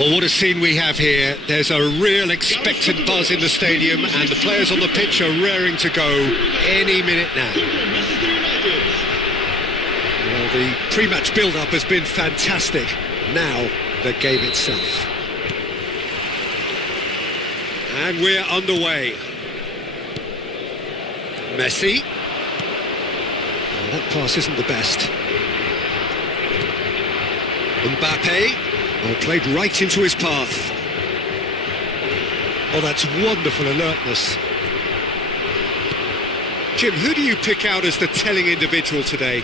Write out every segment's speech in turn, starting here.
Well, what a scene we have here. There's a real expectant buzz in the stadium, and the players on the pitch are raring to go any minute now. Well, the pre-match build-up has been fantastic. Now, the game itself. And we're underway. Messi. Well, that pass isn't the best. Mbappe. Well, played right into his path. Oh, that's wonderful alertness. Jim, who do you pick out as the telling individual today?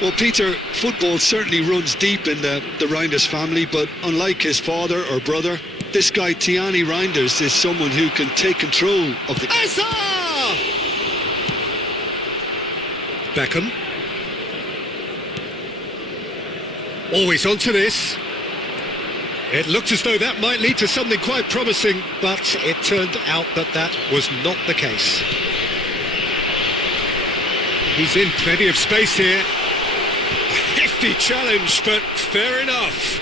Well, Peter, football certainly runs deep in the Reinders family, but unlike his father or brother, this guy Thierry Reinders is someone who can take control of the... Azar! Beckham. Always onto this. It looked as though that might lead to something quite promising, but it turned out that that was not the case. He's in plenty of space here. A hefty challenge, but fair enough.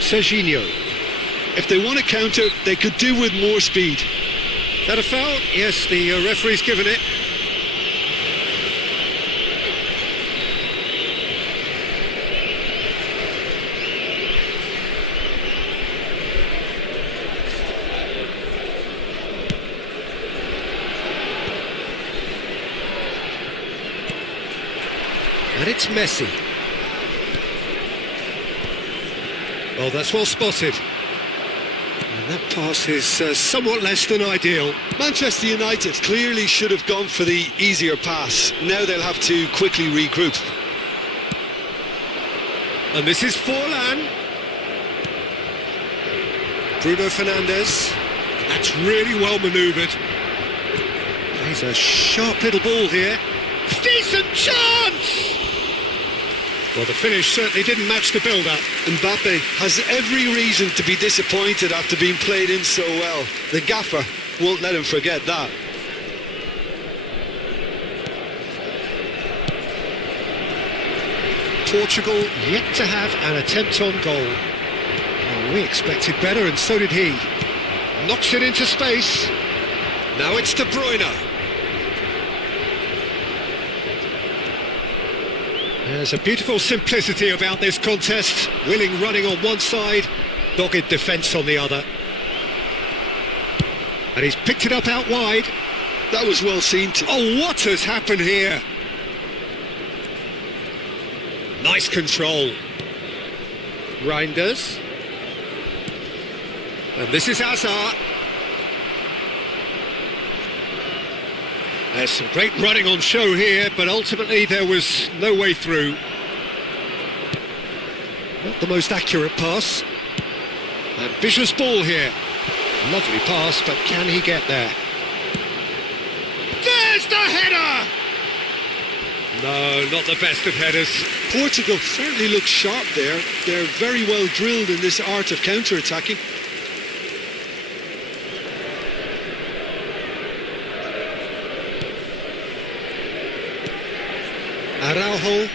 Serginho. If they want to counter, they could do with more speed. That a foul? Yes, the referee's given it. And it's Messi. Oh, that's well spotted. And that pass is somewhat less than ideal. Manchester United clearly should have gone for the easier pass. Now they'll have to quickly regroup. And this is Forlan. Bruno Fernandes. That's really well manoeuvred. He's a sharp little ball here. Decent chance! Well, the finish certainly didn't match the build-up. Mbappe has every reason to be disappointed after being played in so well. The gaffer won't let him forget that. Portugal yet to have an attempt on goal. Well, we expected better, and so did he. Knocks it into space. Now it's De Bruyne. There's a beautiful simplicity about this contest. Willing running on one side, dogged defence on the other. And he's picked it up out wide. That was well seen too. Oh, what has happened here? Nice control. Reinders. And this is Hazard. There's some great running on show here, but ultimately there was no way through. Not the most accurate pass. Ambitious ball here. Lovely pass, but can he get there? There's the header! No, not the best of headers. Portugal certainly look sharp there. They're very well drilled in this art of counter-attacking. Araujo.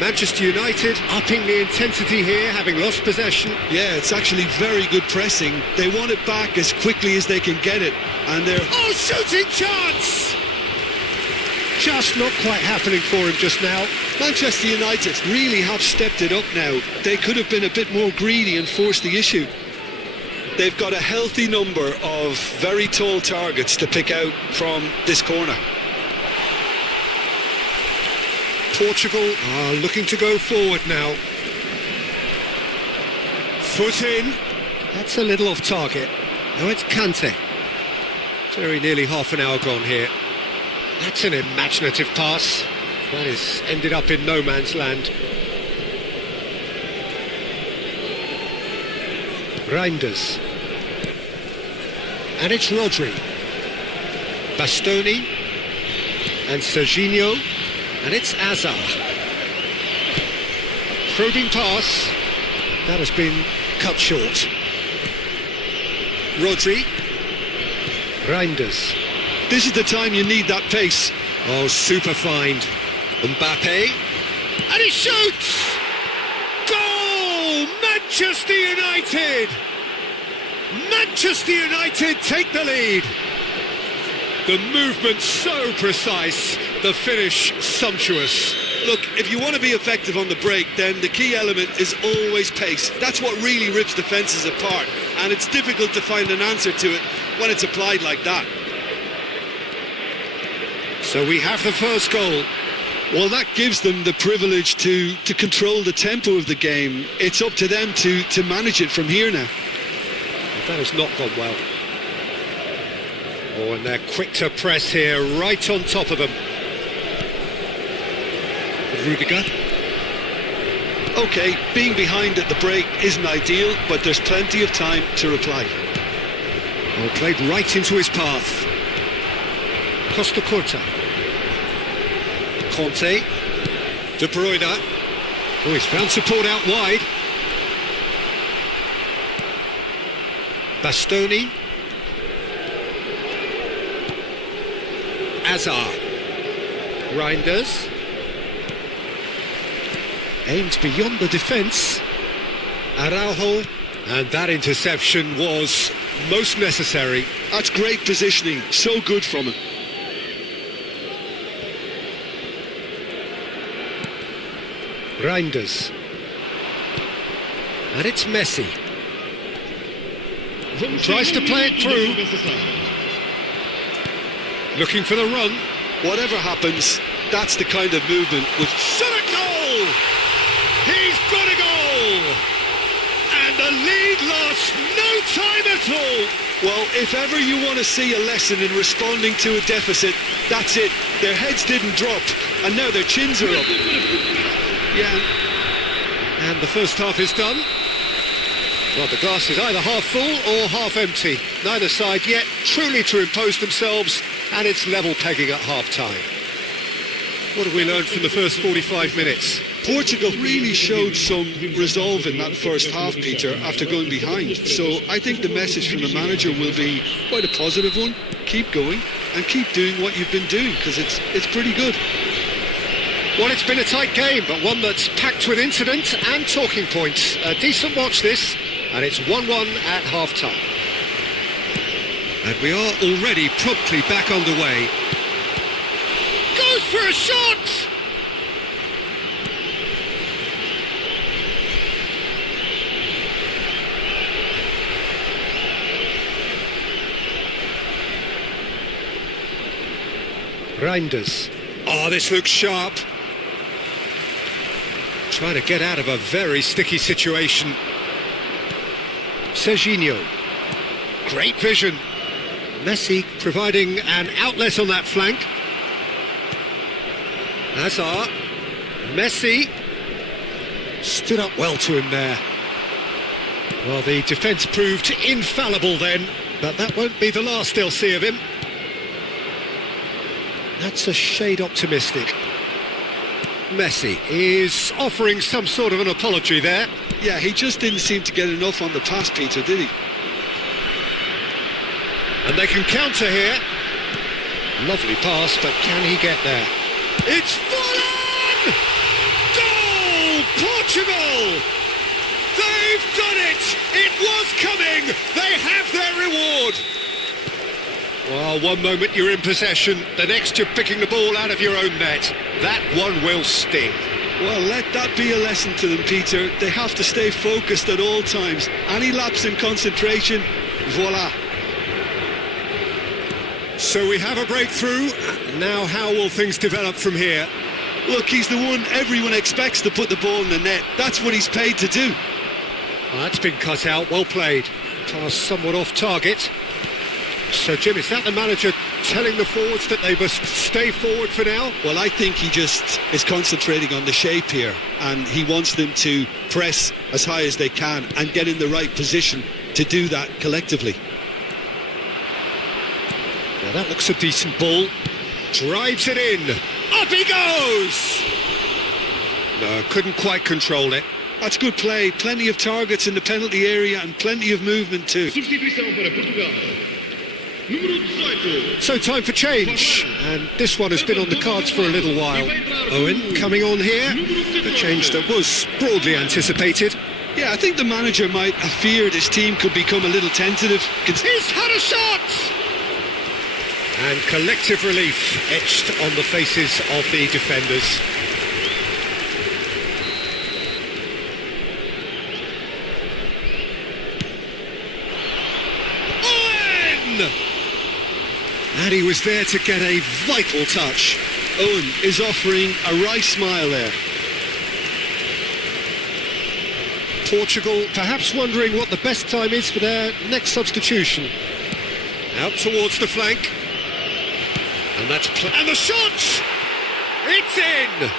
Manchester United upping the intensity here, having lost possession. Yeah, it's actually very good pressing. They want it back as quickly as they can get it. And they're... Oh, shooting chance! Just not quite happening for him just now. Manchester United really have stepped it up now. They could have been a bit more greedy and forced the issue. They've got a healthy number of very tall targets to pick out from this corner. Portugal are looking to go forward now. Foot in. That's a little off target. Now it's Kante. Very nearly half an hour gone here. That's an imaginative pass. That has ended up in no man's land. Reinders. And it's Rodri. Bastoni. And Serginho. And it's Hazard. Probing pass. That has been cut short. Rodri. Reinders. This is the time you need that pace. Oh, super find. Mbappe. And he shoots! Goal! Manchester United! Manchester United take the lead. The movement so precise, the finish sumptuous. Look, if you want to be effective on the break, then the key element is always pace. That's what really rips defences apart, and it's difficult to find an answer to it when it's applied like that. So we have the first goal. Well, that gives them the privilege to control the tempo of the game. It's up to them to manage it from here now. That has not gone well. Oh, and they're quick to press here, right on top of them. Rudiger. OK, being behind at the break isn't ideal, but there's plenty of time to reply. Oh, played right into his path. Costa Curta. Conte. De Bruyne. Oh, he's found support out wide. Bastoni. Azar. Reinders. Aimed beyond the defence. Araujo. And that interception was most necessary. That's great positioning, so good from him. Reinders. And it's Messi. Tries to play it through. Looking for the run. Whatever happens, that's the kind of movement which... Shot a goal! He's got a goal! And the lead lost no time at all! Well, if ever you want to see a lesson in responding to a deficit, that's it. Their heads didn't drop, and now their chins are up. Yeah. And the first half is done. Well, the glass is either half full or half empty. Neither side yet truly to impose themselves, and it's level pegging at half-time. What have we learned from the first 45 minutes? Portugal really showed some resolve in that first half, Peter, after going behind. So I think the message from the manager will be quite a positive one. Keep going and keep doing what you've been doing, because it's pretty good. Well, it's been a tight game, but one that's packed with incident and talking points. A decent watch this, and it's 1-1 at half-time. And we are already promptly back underway. Goes for a shot! Reinders. Oh, this looks sharp. Trying to get out of a very sticky situation. Serginho. Great vision. Messi providing an outlet on that flank. Azar. Messi. Stood up well to him there. Well, the defence proved infallible then, but that won't be the last they'll see of him. That's a shade optimistic. Messi is offering some sort of an apology there. Yeah, he just didn't seem to get enough on the pass, Peter, did he? And they can counter here. Lovely pass, but can he get there? It's full on! Goal! Portugal! They've done it! It was coming! They have their reward! Well, one moment you're in possession, the next you're picking the ball out of your own net. That one will sting. Well, let that be a lesson to them, Peter. They have to stay focused at all times. Any lapse in concentration, voila. So we have a breakthrough. Now how will things develop from here? Look, he's the one everyone expects to put the ball in the net. That's what he's paid to do. Well, that's been cut out, well played. Pass somewhat off target. So, Jim, is that the manager telling the forwards that they must stay forward for now? Well, I think he just is concentrating on the shape here, and he wants them to press as high as they can and get in the right position to do that collectively. Now that looks a decent ball. Drives it in. Up he goes! No, couldn't quite control it. That's good play. Plenty of targets in the penalty area and plenty of movement too. So time for change, and this one has been on the cards for a little while. Owen coming on here, a change that was broadly anticipated. Yeah, I think the manager might have feared his team could become a little tentative. He's had a shot! And collective relief etched on the faces of the defenders. Owen! And he was there to get a vital touch. Owen is offering a wry smile there. Portugal perhaps wondering what the best time is for their next substitution. Out towards the flank. And that's and the shot! It's in!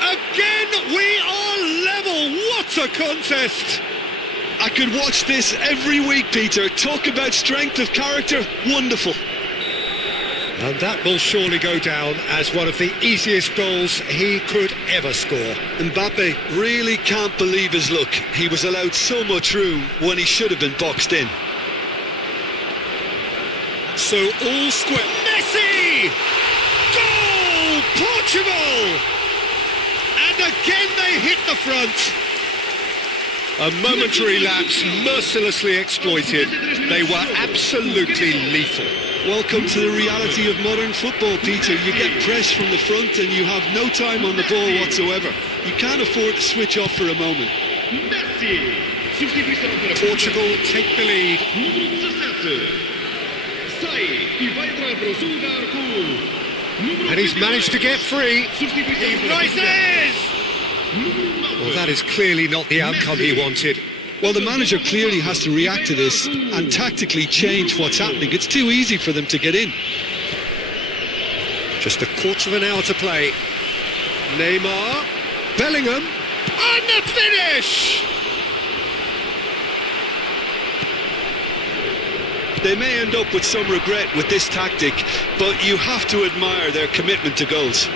Again we are level! What a contest! I could watch this every week, Peter. Talk about strength of character. Wonderful. And that will surely go down as one of the easiest goals he could ever score. Mbappe really can't believe his luck. He was allowed so much room when he should have been boxed in. So all square. Messi! Goal! Portugal! And again they hit the front. A momentary lapse mercilessly exploited. They were absolutely lethal. Welcome to the reality of modern football, Peter. You get pressed from the front and you have no time on the ball whatsoever. You can't afford to switch off for a moment. Portugal take the lead. And he's managed to get free. He rises! Well, that is clearly not the outcome he wanted. Well, the manager clearly has to react to this and tactically change what's happening. It's too easy for them to get in. Just a quarter of an hour to play. Neymar, Bellingham, and the finish! They may end up with some regret with this tactic, but you have to admire their commitment to goals.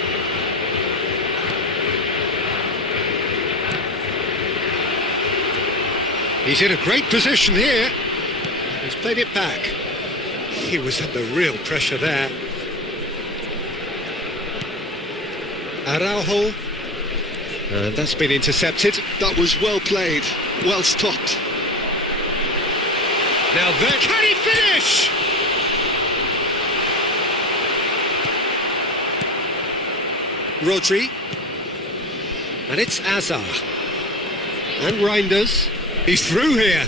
He's in a great position here. He's played it back. He was under real pressure there. Araujo. And that's been intercepted. That was well played, well stopped. Now there, can he finish? Rodri. And it's Azar. And Reinders. He's through here.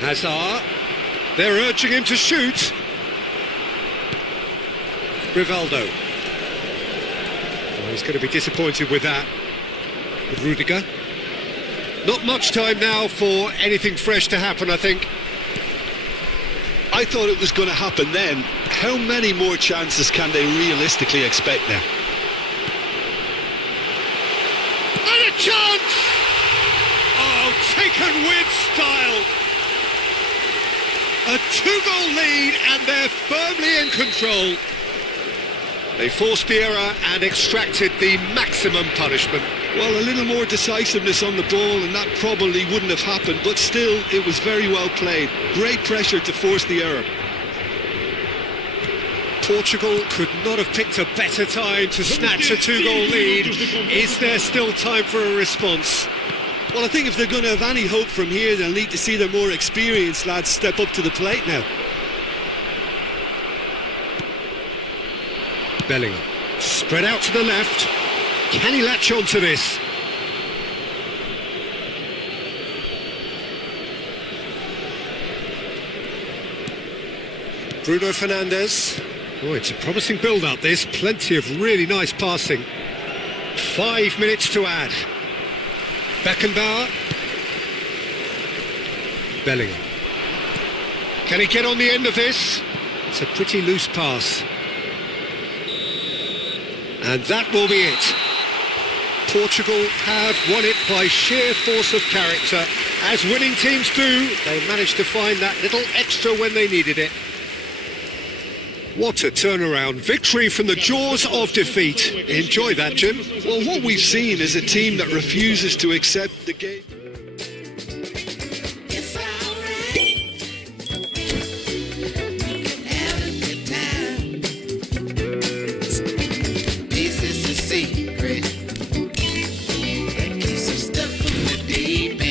Hazard. They're urging him to shoot. Rivaldo. Oh, he's going to be disappointed with that. With Rudiger. Not much time now for anything fresh to happen, I think. I thought it was going to happen then. How many more chances can they realistically expect now? And a chance! Oh, taken with style. A 2-goal lead and they're firmly in control. They forced the error and extracted the maximum punishment. Well, a little more decisiveness on the ball and that probably wouldn't have happened, but still, it was very well played. Great pressure to force the error. Portugal could not have picked a better time to snatch a 2-goal lead. Is there still time for a response? Well, I think if they're going to have any hope from here, they'll need to see their more experienced lads step up to the plate now. Bellingham, spread out to the left. Can he latch on to this? Bruno Fernandes. Oh, it's a promising build-up, this. Plenty of really nice passing. 5 minutes to add. Beckenbauer. Bellingham. Can he get on the end of this? It's a pretty loose pass. And that will be it. Portugal have won it by sheer force of character. As winning teams do, they managed to find that little extra when they needed it. What a turnaround. Victory from the jaws of defeat. Enjoy that, Jim. Well, what we've seen is a team that refuses to accept the game. This is the secret that keeps us stuck from the deep end.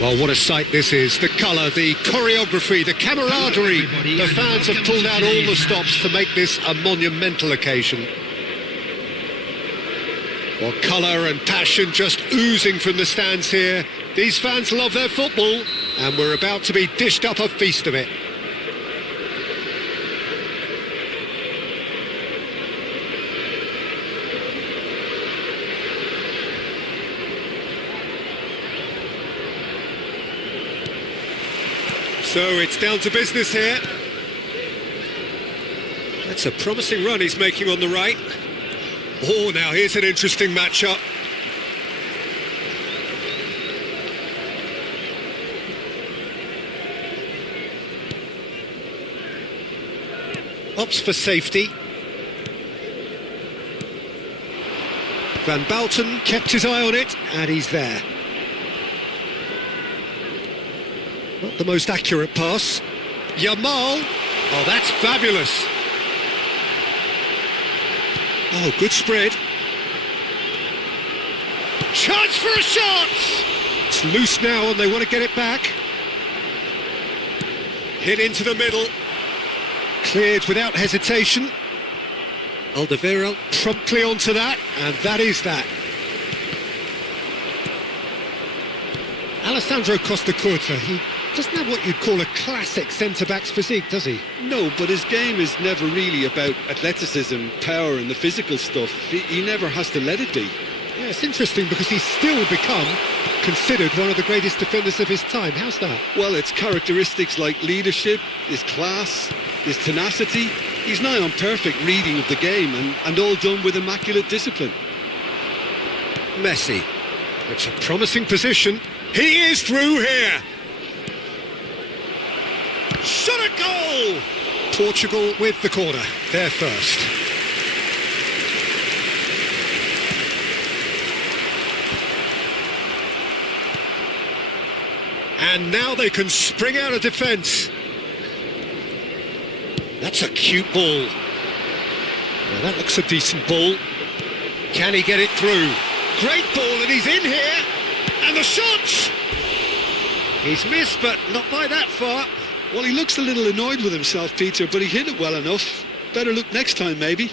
Well, what a sight this is. The colour, the choreography, the camaraderie. The fans have pulled out all the stops to make this a monumental occasion. Well, colour and passion just oozing from the stands here. These fans love their football, and we're about to be dished up a feast of it. So it's down to business here. That's a promising run he's making on the right. Oh, now here's an interesting matchup. Opts for safety. Van Bouten kept his eye on it, and he's there. Not the most accurate pass. Yamal. Oh, that's fabulous. Oh, good spread. Chance for a shot! It's loose now and they want to get it back. Hit into the middle. Cleared without hesitation. Alderweireld promptly onto that, and that is that. Alessandro Costa-Curta, he doesn't have what you'd call a classic centre-back's physique, does he? No, but his game is never really about athleticism, power and the physical stuff. He never has to let it be. Yeah, it's interesting because he's still become considered one of the greatest defenders of his time. How's that? Well, it's characteristics like leadership, his class, his tenacity. He's nigh on perfect reading of the game and all done with immaculate discipline. Messi. It's a promising position. He is through here. Shot a goal! Portugal with the corner. They're first. And now they can spring out of defence. That's a cute ball. Now that looks a decent ball. Can he get it through? Great ball, and he's in here. And the shot! He's missed, but not by that far. Well, he looks a little annoyed with himself, Peter, but he hit it well enough. Better look next time, maybe.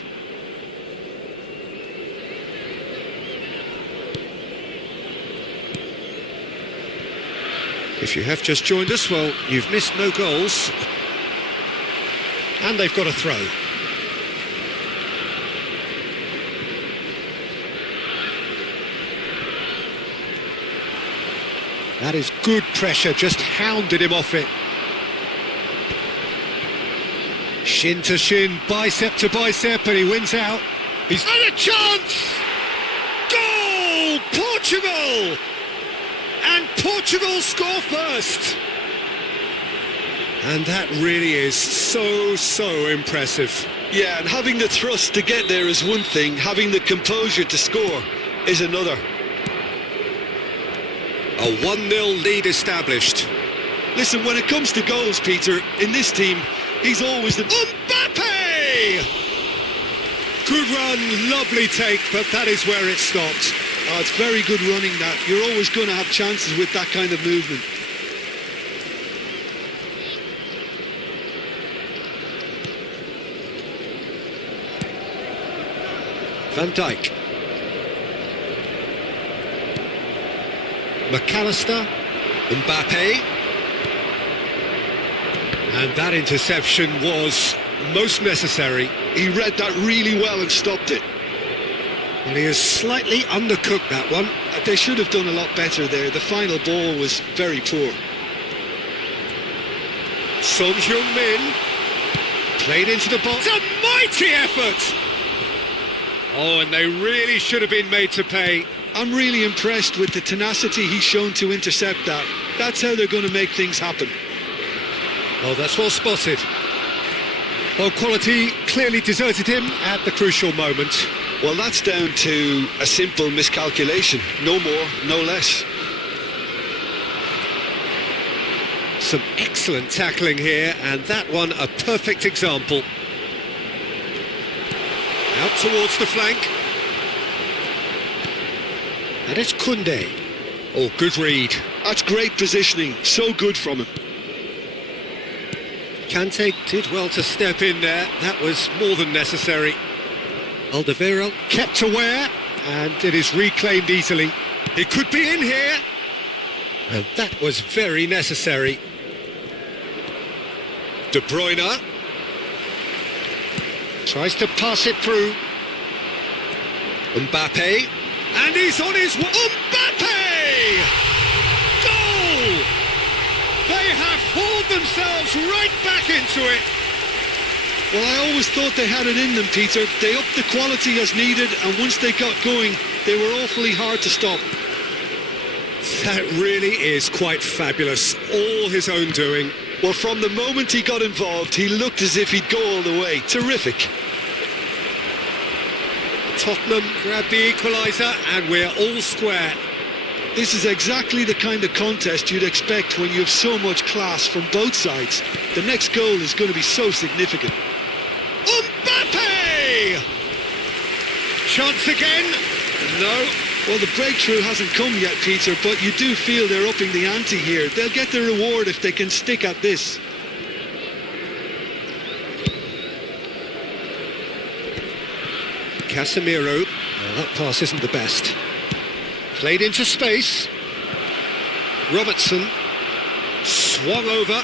If you have just joined us, well, you've missed no goals. And they've got a throw. That is good pressure, just hounded him off it. Shin to shin, bicep to bicep, and he wins out. He's had a chance! Goal! Portugal! And Portugal score first! And that really is so impressive. Yeah, and having the thrust to get there is one thing, having the composure to score is another. A 1-0 lead established. Listen, when it comes to goals, Peter, in this team, he's always the... Mbappe! Good run, lovely take, but that is where it stopped. Oh, it's very good running that. You're always going to have chances with that kind of movement. Van Dijk. McAllister. Mbappe. And that interception was most necessary. He read that really well and stopped it. Well, he has slightly undercooked that one. They should have done a lot better there. The final ball was very poor. Son Heung-min played into the box. It's a mighty effort! Oh, and they really should have been made to pay. I'm really impressed with the tenacity he's shown to intercept that. That's how they're going to make things happen. Oh, that's well spotted. Well, quality clearly deserted him at the crucial moment. Well, that's down to a simple miscalculation. No more, no less. Some excellent tackling here, and that one a perfect example. Out towards the flank. And it's Koundé. Oh, good read. That's great positioning. So good from him. Kante did well to step in there. That was more than necessary. Alderweireld kept aware, and it is reclaimed easily. It could be in here. And that was very necessary. De Bruyne tries to pass it through. Mbappe, and he's on his way. Mbappe! Goal! They have hauled themselves right back into it. Well, I always thought they had it in them, Peter. They upped the quality as needed, and once they got going, they were awfully hard to stop. That really is quite fabulous. All his own doing. Well, from the moment he got involved, he looked as if he'd go all the way. Terrific. Tottenham grab the equaliser, and we're all square. This is exactly the kind of contest you'd expect when you have so much class from both sides. The next goal is going to be so significant. Mbappe! Chance again? No. Well, the breakthrough hasn't come yet, Peter, but you do feel they're upping the ante here. They'll get the reward if they can stick at this. Casemiro. Oh, that pass isn't the best. Played into space. Robertson swung over.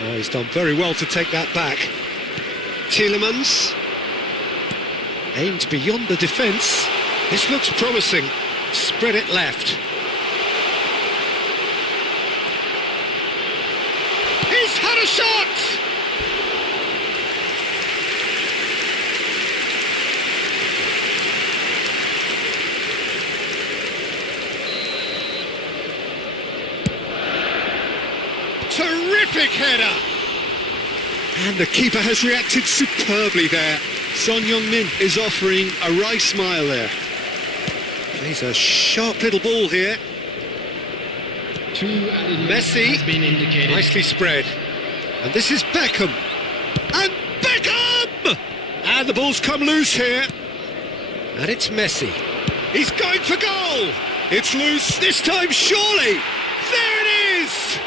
Oh, he's done very well to take that back. Tielemans aimed beyond the defence. This looks promising. Spread it left. He's had a shot! Terrific header! And the keeper has reacted superbly there. Son Heung-min is offering a wry smile there. He's a sharp little ball here. Messi, nicely spread. And this is Beckham. And Beckham! And the ball's come loose here. And it's Messi. He's going for goal. It's loose this time, surely. There it is!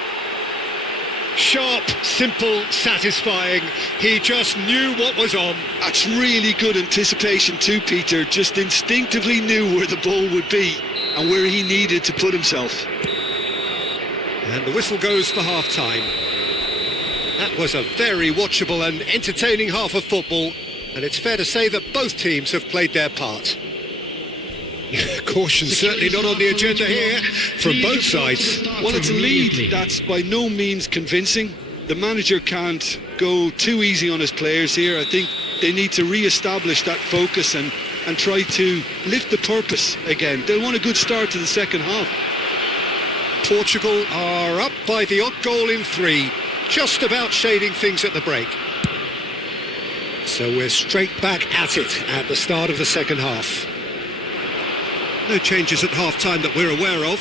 Sharp, simple, satisfying. He just knew what was on. That's really good anticipation too, Peter. Just instinctively knew where the ball would be and where he needed to put himself. And the whistle goes for half-time. That was a very watchable and entertaining half of football, and it's fair to say that both teams have played their part. Caution certainly not on the agenda here from both sides. Well, it's a lead that's by no means convincing. The manager can't go too easy on his players here. I think they need to re-establish that focus and try to lift the purpose again. They'll want a good start to the second half. Portugal are up by the odd goal in 3, just about shading things at the break. So we're straight back at it at the start of the second half. No changes at half-time that we're aware of.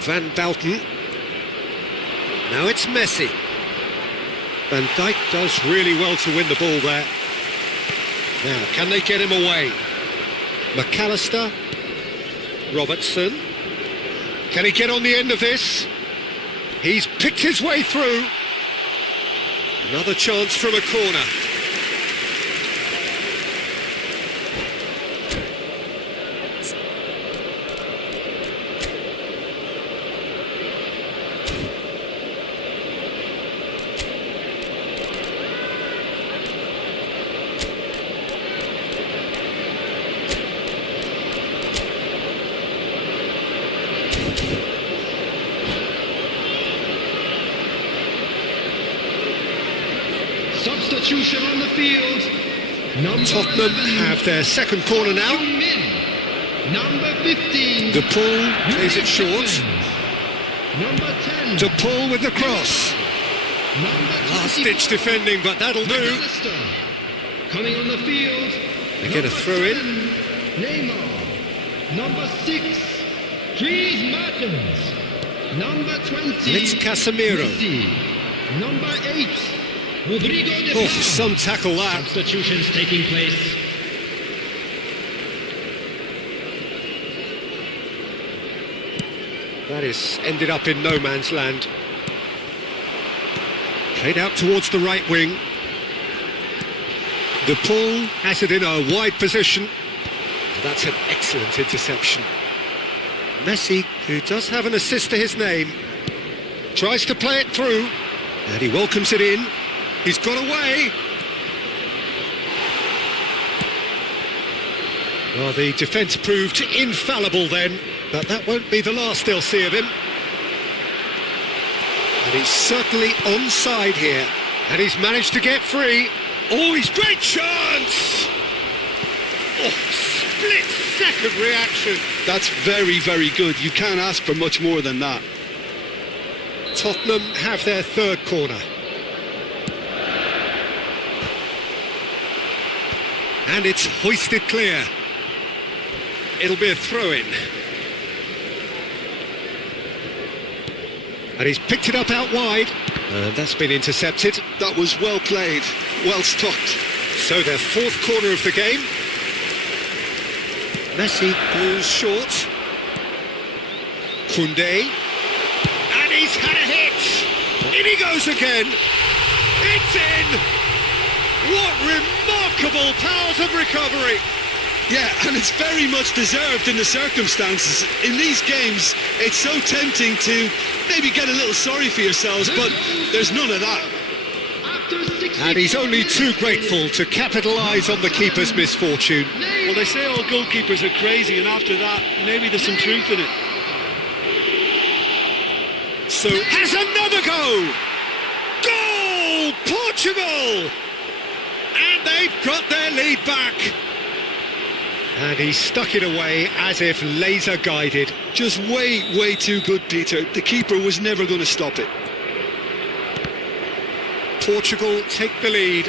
Van Bouten. Now it's Messi. Van Dijk does really well to win the ball there. Now, can they get him away? McAllister. Robertson. Can he get on the end of this? He's picked his way through. Another chance from a corner. Substitution on the field. Tottenham have their second corner now. Number 15. De Paul plays it short. Number 10. De Paul with the cross. Last-ditch defending, but that'll do. McAllister. Coming on the field. They get a throw in. Neymar. Number 6. Dries Mertens. Number 20. And it's Casemiro. Messi. Number 8. Rodrigo de Oh, Paul. some tackle that. Substitutions taking place. That is ended up in no man's land. Played out towards the right wing. De Paul has it in a wide position. That's an excellent interception. Messi, who does have an assist to his name, tries to play it through, and he welcomes it in. He's got away. Well, the defence proved infallible then, but that won't be the last they'll see of him. And he's certainly onside here, and he's managed to get free. Oh, he's great chance! Oh, split-second reaction. That's very, very good. You can't ask for much more than that. Tottenham have their third corner. And it's hoisted clear. It'll be a throw-in. And he's picked it up out wide. And that's been intercepted. That was well played, well stopped. So their fourth corner of the game. Messi goes short. Koundé. And he's had a hit. In he goes again. It's in. What remarkable powers of recovery. Yeah, and it's very much deserved in the circumstances. In these games, it's so tempting to maybe get a little sorry for yourselves, but there's none of that. And he's only too grateful to capitalise on the keeper's misfortune. Well, they say all goalkeepers are crazy, and after that, maybe there's some truth in it. So has another go! Goal! Portugal! And they've got their lead back. And he stuck it away as if laser guided. Just way too good, Peter. The keeper was never going to stop it. Portugal take the lead.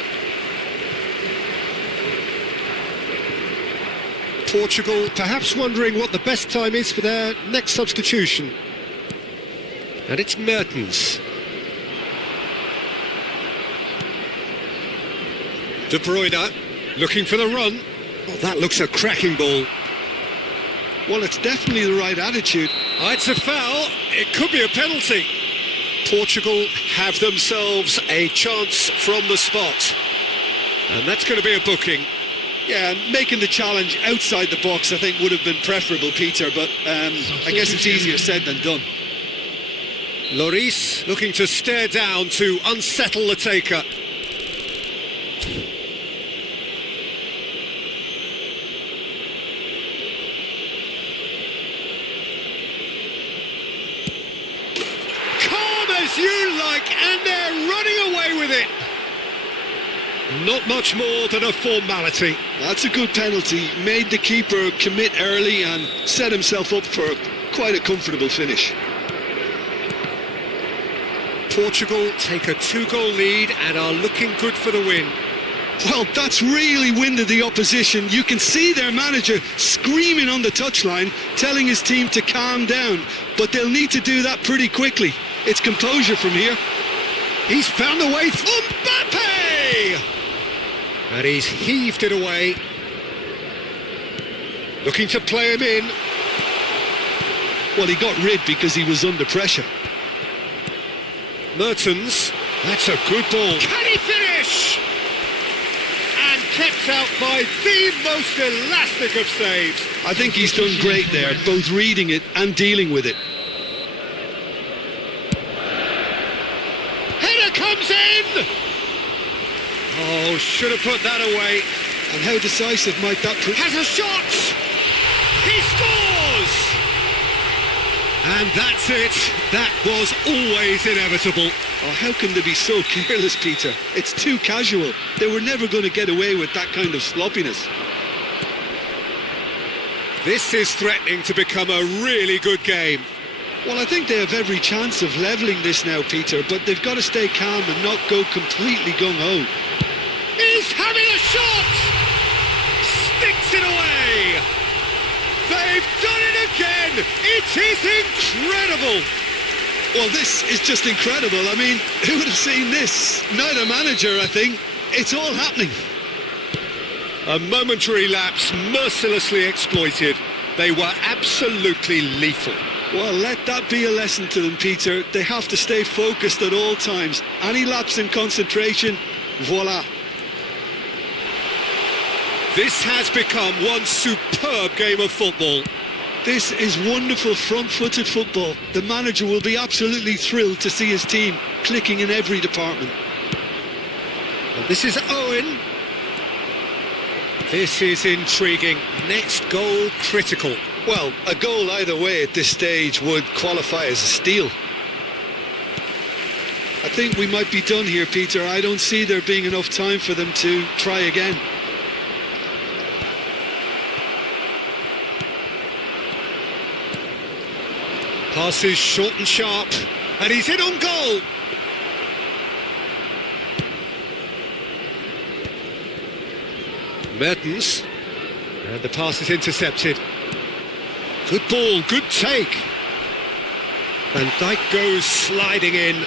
Portugal perhaps wondering what the best time is for their next substitution. And it's Mertens. De Bruyne looking for the run. Well, that looks a cracking ball. Well, it's definitely the right attitude. Oh, it's a foul. It could be a penalty. Portugal have themselves a chance from the spot. And that's going to be a booking. Yeah, and making the challenge outside the box, I think, would have been preferable, Peter, but I guess it's easier said than done. Lloris looking to stare down to unsettle the taker. You like, and they're running away with it. Not much more than a formality. That's a good penalty. Made the keeper commit early and set himself up for quite a comfortable finish. Portugal take a 2-goal lead and are looking good for the win. Well, that's really winded the opposition. You can see their manager screaming on the touchline, telling his team to calm down, but they'll need to do that pretty quickly. It's composure from here. He's found a way through Mbappe! And he's heaved it away. Looking to play him in. Well, he got rid because he was under pressure. Mertens, that's a good ball. Can he finish? And kept out by the most elastic of saves. I think he's done great there, both reading it and dealing with it. Comes in! Oh, should have put that away. And how decisive might that prove? Has a shot! He scores! And that's it. That was always inevitable. Oh, how can they be so careless, Peter? It's too casual. They were never going to get away with that kind of sloppiness. This is threatening to become a really good game. Well, I think they have every chance of levelling this now, Peter, but they've got to stay calm and not go completely gung-ho. He's having a shot! Sticks it away! They've done it again! It is incredible! Well, this is just incredible. I mean, who would have seen this? Neither manager, I think. It's all happening. A momentary lapse mercilessly exploited. They were absolutely lethal. Well, let that be a lesson to them, Peter. They have to stay focused at all times. Any lapse in concentration, voila. This has become one superb game of football. This is wonderful front-footed football. The manager will be absolutely thrilled to see his team clicking in every department. And this is Owen. This is intriguing. Next goal critical. Well, a goal either way at this stage would qualify as a steal. I think we might be done here, Peter. I don't see there being enough time for them to try again. Passes short and sharp, and he's in on goal. Mertens, and the pass is intercepted. Good ball, good take. Van Dijk goes sliding in.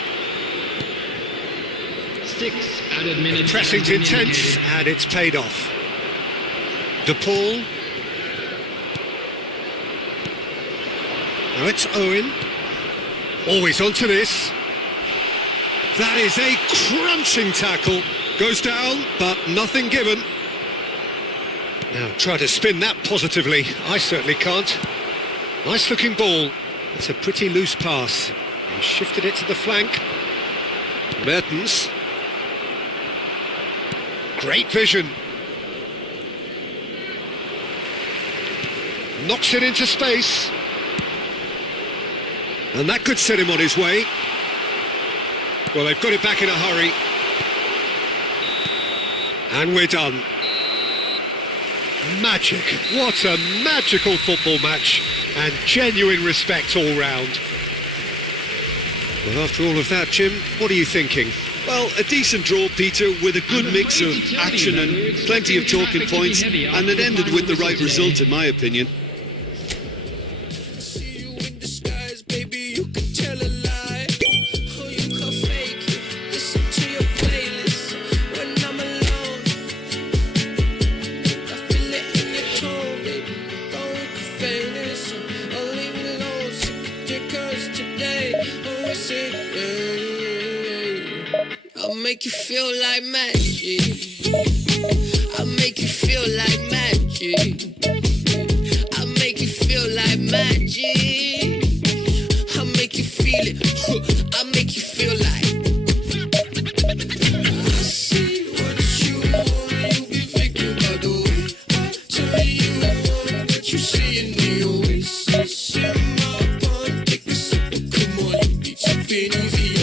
6 added minutes. Pressing's intense, and it's paid off. De Paul. Now it's Owen. Always onto this. That is a crunching tackle. Goes down, but nothing given. Now try to spin that positively. I certainly can't. Nice looking ball. It's a pretty loose pass. He shifted it to the flank. Mertens. Great vision. Knocks it into space. And that could set him on his way. Well, they've got it back in a hurry. And we're done. Magic. What a magical football match. And genuine respect all round. Well, after all of that, Jim, what are you thinking? Well, a decent draw, Peter, with a good mix of action and plenty of talking points, and it ended with the right result, in my opinion. I'll make you feel like magic. I'll make you feel like magic. I'll make you feel like magic. I'll make you feel it. I'll make you feel like. I see what you want. You be thinking about the way I tell you want what you see in the oasis in my palm. Take a sip, come on, you need something easier.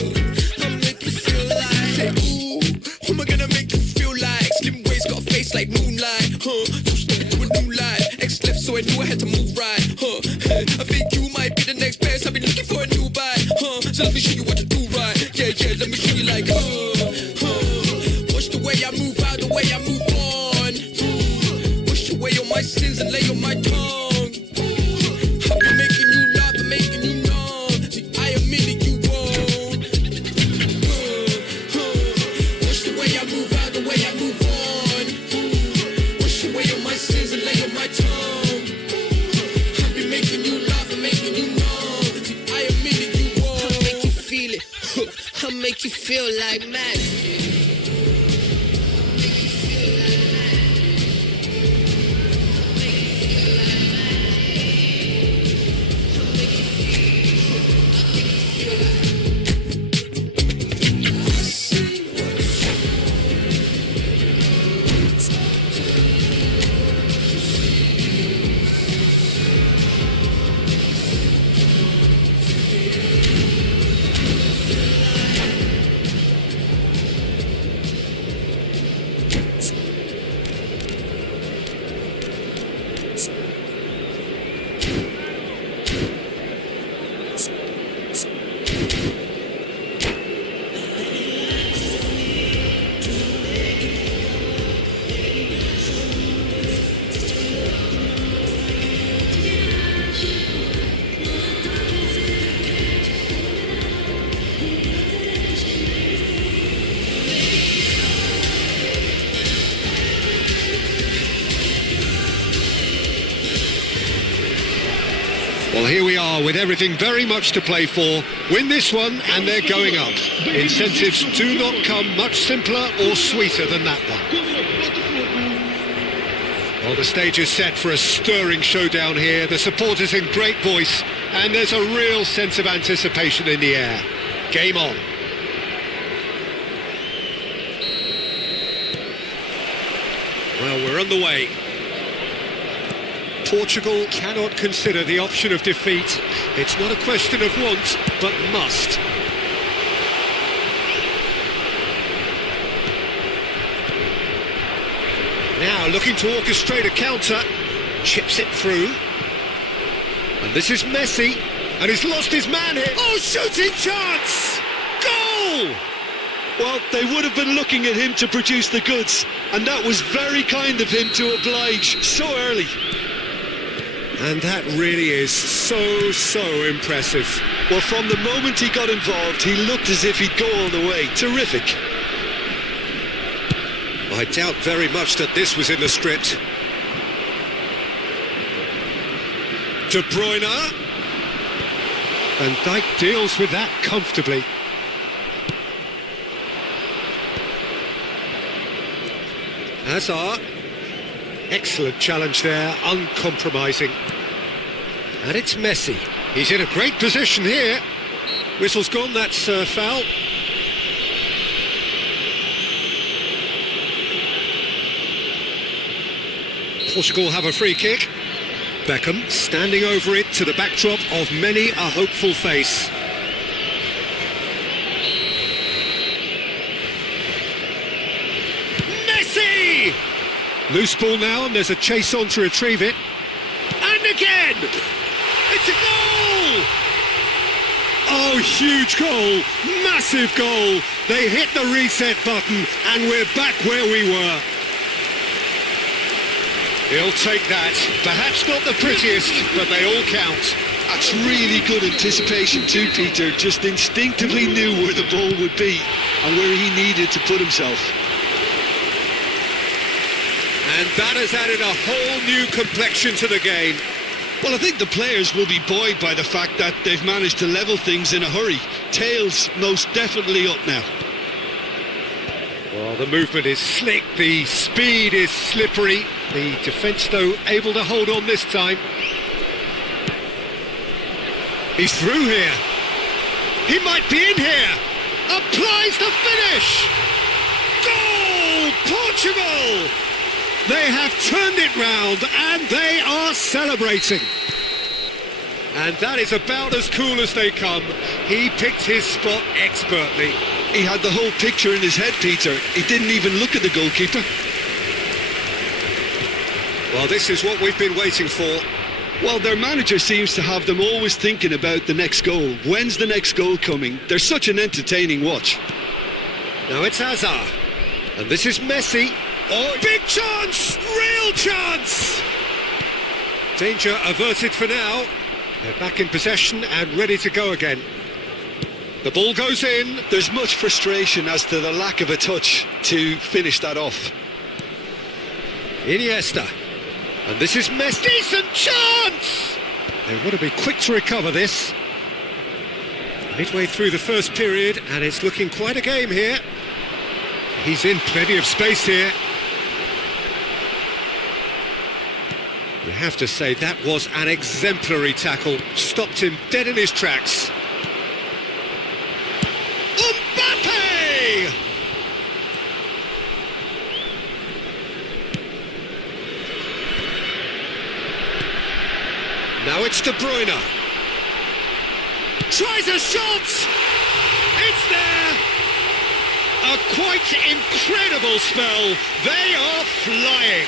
Like moonlight, just step into a new light. X left, so I knew I had to move right, I think you might be the next best. I've been looking for a new bite, so let me show you what to do right. Yeah, let me show you like, watch the way I move out, the way I move on. Wash away all my sins and lay on my tongue. I've been making you laugh and making you numb. See, I am meaning you wrong. Watch the way I move out, the way I move on. Sins and lay on my tongue. I've been making you laugh and making you numb. See, I am meaning you wrong. I'll make you feel it. I'll make you feel like magic. Well, here we are with everything very much to play for. Win this one and they're going up. Incentives do not come much simpler or sweeter than that one. Well, the stage is set for a stirring showdown here. The supporters in great voice, and there's a real sense of anticipation in the air. Game on. Well, we're on the way. Portugal cannot consider the option of defeat. It's not a question of want, but must. Now looking to orchestrate a counter, chips it through. And this is Messi, and he's lost his man here. Oh, shooting chance! Goal! Well, they would have been looking at him to produce the goods, and that was very kind of him to oblige so early. And that really is so impressive. Well, from the moment he got involved, he looked as if he'd go all the way. Terrific. I doubt very much that this was in the script. De Bruyne. And Dijk deals with that comfortably. Hazard. Excellent challenge there, uncompromising. And it's Messi. He's in a great position here. Whistle's gone, that's foul. Portugal have a free kick. Beckham standing over it to the backdrop of many a hopeful face. Messi! Loose ball now, and there's a chase on to retrieve it. And again! It's a goal! Oh, huge goal! Massive goal! They hit the reset button, and we're back where we were. He'll take that. Perhaps not the prettiest, but they all count. That's really good anticipation too, Peter. Just instinctively knew where the ball would be and where he needed to put himself. And that has added a whole new complexion to the game. Well, I think the players will be buoyed by the fact that they've managed to level things in a hurry. Tails most definitely up now. Well, the movement is slick, the speed is slippery. The defence, though, able to hold on this time. He's through here. He might be in here. Applies the finish. Goal, Portugal! They have turned it round and they are celebrating. And that is about as cool as they come. He picked his spot expertly. He had the whole picture in his head, Peter. He didn't even look at the goalkeeper. Well, this is what we've been waiting for. Well, their manager seems to have them always thinking about the next goal. When's the next goal coming? They're such an entertaining watch. Now it's Hazard. And this is Messi. Oh, big chance! Real chance! Danger averted for now. They're back in possession and ready to go again. The ball goes in. There's much frustration as to the lack of a touch to finish that off. Iniesta. And this is Messi. Decent chance! They want to be quick to recover this. Midway through the first period, and it's looking quite a game here. He's in plenty of space here. You have to say that was an exemplary tackle. Stopped him dead in his tracks. Mbappe! Now it's De Bruyne. Tries a shot! It's there! A quite incredible spell. They are flying.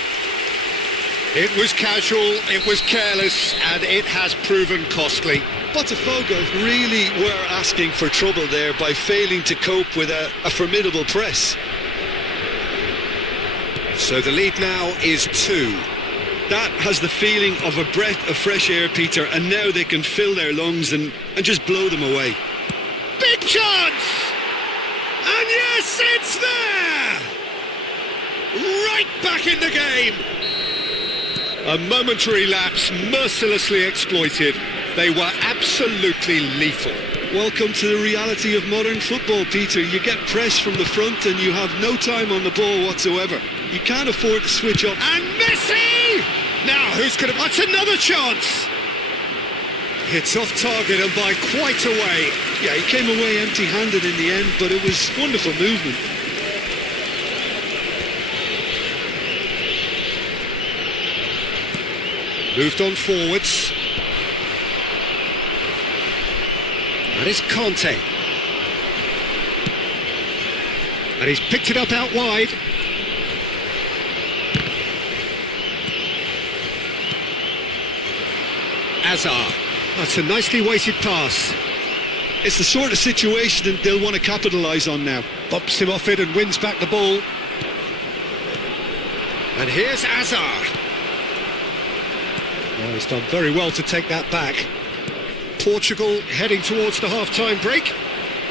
It was casual, it was careless, and it has proven costly. Botafogo really were asking for trouble there by failing to cope with a formidable press. So the lead now is 2. That has the feeling of a breath of fresh air, Peter, and now they can fill their lungs and just blow them away. Big chance! And yes, it's there! Right back in the game! A momentary lapse mercilessly exploited. They were absolutely lethal. Welcome to the reality of modern football, Peter. You get pressed from the front and you have no time on the ball whatsoever. You can't afford to switch up. And Messi! Now, who's going to... That's another chance! It's off target and by quite a way. Yeah, he came away empty-handed in the end, but it was wonderful movement. Moved on forwards. And it's Conte. And he's picked it up out wide. Hazard. That's a nicely weighted pass. It's the sort of situation that they'll want to capitalise on now. Bumps him off it and wins back the ball. And here's Hazard. Oh, he's done very well to take that back. Portugal heading towards the half-time break.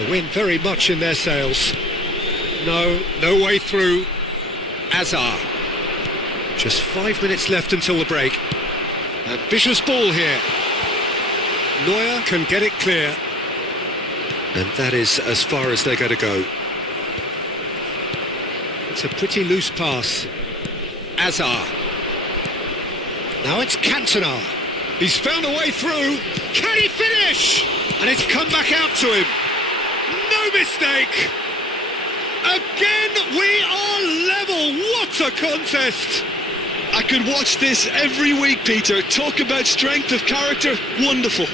The wind very much in their sails. No way through. Hazard. Just 5 minutes left until the break. Ambitious ball here. Neuer can get it clear. And that is as far as they're going to go. It's a pretty loose pass. Hazard. Now it's Cantona. He's found a way through. Can he finish? And it's come back out to him. No mistake. Again, we are level. What a contest. I could watch this every week, Peter. Talk about strength of character. Wonderful.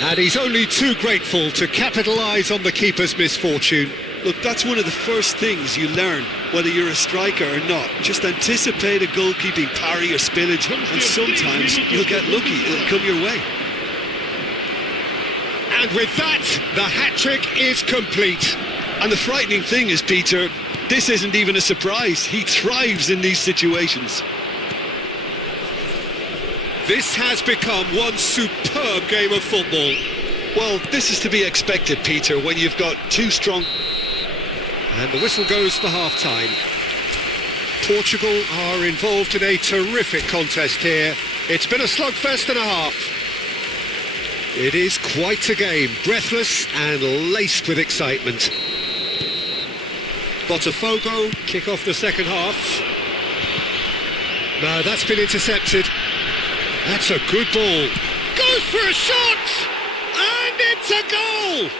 And he's only too grateful to capitalise on the keeper's misfortune. Look, that's one of the first things you learn, whether you're a striker or not. Just anticipate a goalkeeping parry or spillage, and sometimes you'll get lucky. It'll come your way. And with that, the hat-trick is complete. And the frightening thing is, Peter, this isn't even a surprise. He thrives in these situations. This has become one superb game of football. Well, this is to be expected, Peter, when you've got two strong... And the whistle goes for half-time. Portugal are involved in a terrific contest here. It's been a slugfest and a half. It is quite a game, breathless and laced with excitement. Botafogo kick off the second half. No, that's been intercepted. That's a good ball. Goes for a shot! And it's a goal!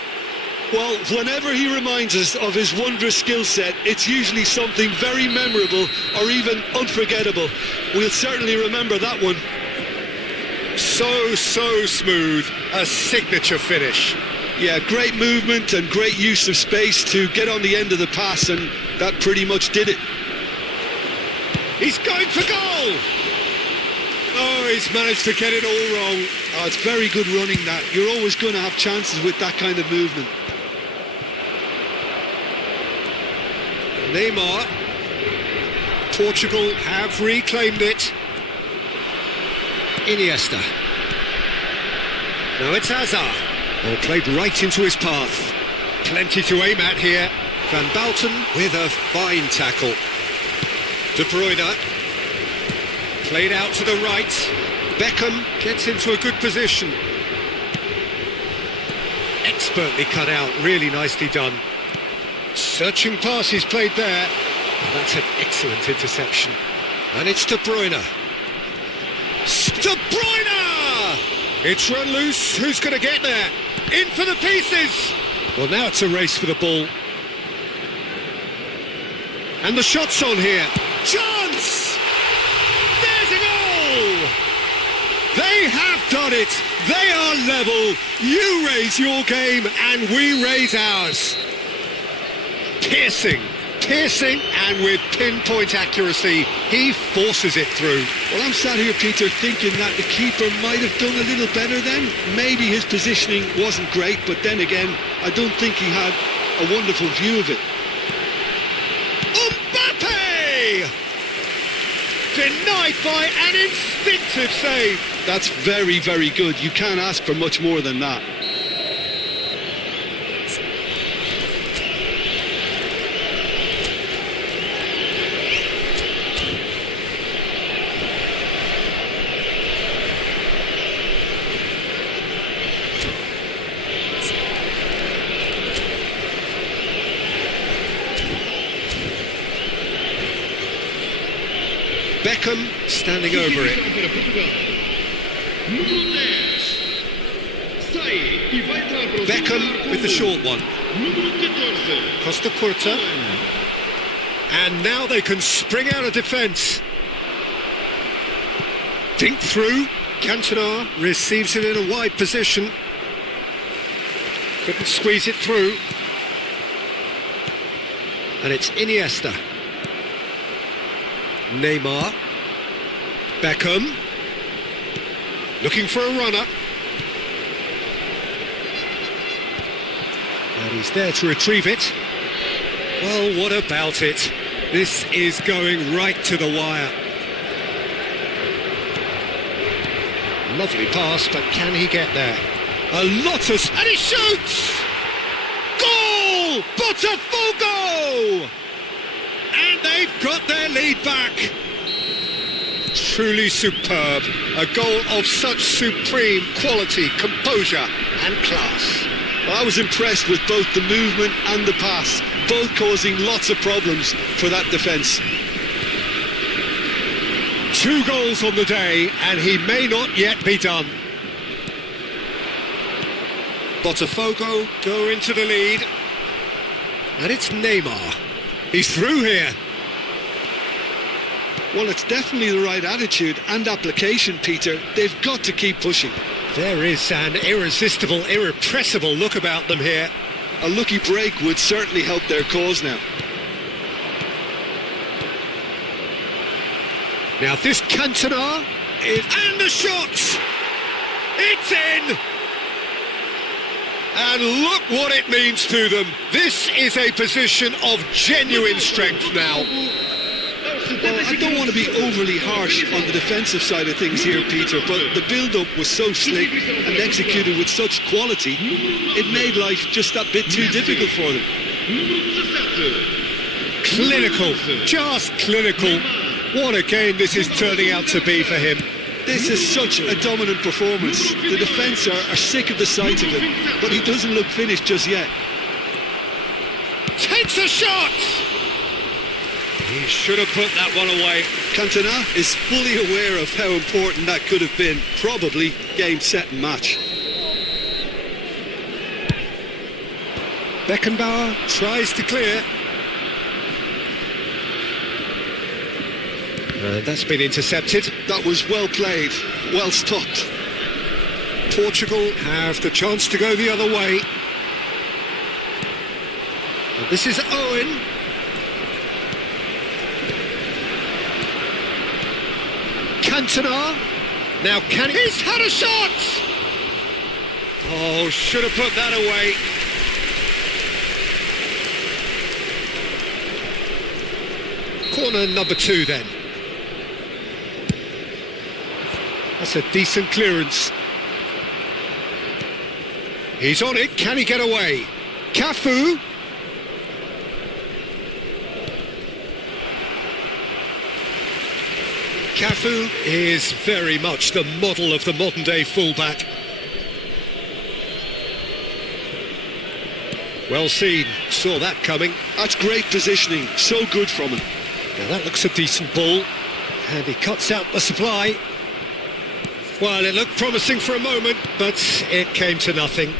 Well, whenever he reminds us of his wondrous skill set, it's usually something very memorable or even unforgettable. We'll certainly remember that one. So smooth. A signature finish. Yeah, great movement and great use of space to get on the end of the pass, and that pretty much did it. He's going for goal! Oh, he's managed to get it all wrong. Oh, it's very good running, that. You're always going to have chances with that kind of movement. Neymar. Portugal have reclaimed it. Iniesta. Now it's Hazard. Oh, played right into his path. Plenty to aim at here. Van Bouten with a fine tackle. De Bruyne. Played out to the right. Beckham gets into a good position. Expertly cut out, really nicely done. Searching passes played there. Oh, that's an excellent interception. And it's De Bruyne. De Bruyne! It's run loose. Who's going to get there? In for the pieces! Well, now it's a race for the ball. And the shot's on here. Chance! There's a goal! They have done it. They are level. You raise your game and we raise ours. Piercing, and with pinpoint accuracy, he forces it through. Well, I'm sat here, Peter, thinking that the keeper might have done a little better then. Maybe his positioning wasn't great, but then again, I don't think he had a wonderful view of it. Mbappe! Denied by an instinctive save. That's very, very good. You can't ask for much more than that. Beckham standing over it. Para Portugal. Número 10. Sai e vai entrar para o Beckham with the short one. Número 14. Costa Curta. And now they can spring out of defence. Dink through. Cantona receives it in a wide position. Couldn't squeeze it through. And it's Iniesta. Neymar. Beckham. Looking for a runner. And he's there to retrieve it. Well, what about it? This is going right to the wire. Lovely pass, but can he get there? A lot of... And he shoots! Goal! Botafogo! And they've got their lead back. Truly superb. A goal of such supreme quality, composure and class. Well, I was impressed with both the movement and the pass, both causing lots of problems for that defence. 2 goals on the day, and he may not yet be done. Botafogo go into the lead. And it's Neymar. He's through here. Well, it's definitely the right attitude and application, Peter. They've got to keep pushing. There is an irresistible, irrepressible look about them here. A lucky break would certainly help their cause now. Now this Cantona is... And the shot! It's in! And look what it means to them. This is a position of genuine strength now. Well, I don't want to be overly harsh on the defensive side of things here, Peter, but the build-up was so slick and executed with such quality, it made life just that bit too difficult for them. Clinical, just clinical. What a game this is turning out to be for him. This is such a dominant performance. The defence are sick of the sight of him, but he doesn't look finished just yet. Takes a shot! He should have put that one away. Cantona is fully aware of how important that could have been. Probably game, set and match. Beckenbauer tries to clear. That's been intercepted. That was well played, well stopped. Portugal have the chance to go the other way. And this is Owen. Cantona. Now can he... He's had a shot! Oh, should have put that away. Corner number 2 then. That's a decent clearance. He's on it. Can he get away? Cafu. Cafu is very much the model of the modern-day fullback. Well seen. Saw that coming. That's great positioning. So good from him. Now that looks a decent ball. And he cuts out the supply. Well, it looked promising for a moment, but it came to nothing.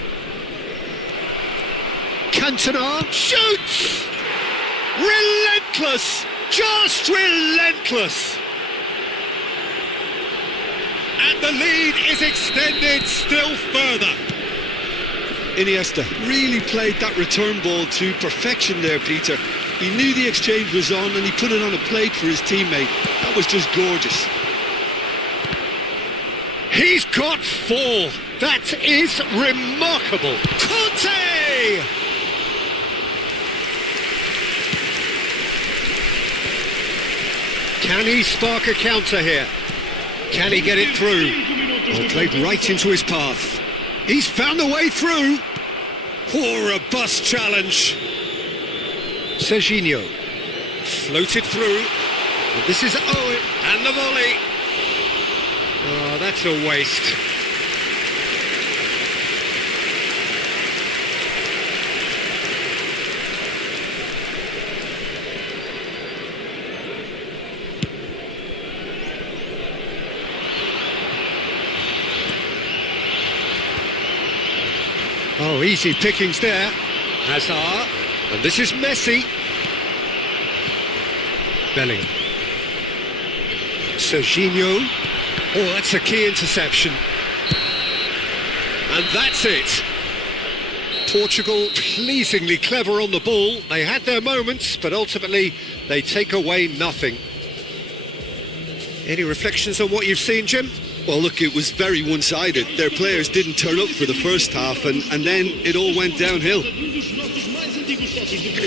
Cantona shoots! Relentless! Just relentless! And the lead is extended still further. Iniesta really played that return ball to perfection there, Peter. He knew the exchange was on and he put it on a plate for his teammate. That was just gorgeous. He's got 4. That is remarkable. Conte! Can he spark a counter here? Can he get it through? Well, played right into his path. He's found the way through. Poor robust challenge. Serginho floated through. And this is Owen and the volley. Oh, that's a waste. Oh, easy pickings there. Hazard. And this is Messi. Bellingham. Serginho. Oh, that's a key interception. And that's it. Portugal pleasingly clever on the ball. They had their moments, but ultimately they take away nothing. Any reflections on what you've seen, Jim? Well, look, it was very one-sided. Their players didn't turn up for the first half, and then it all went downhill. Um dos nossos mais antigos sócios do clube.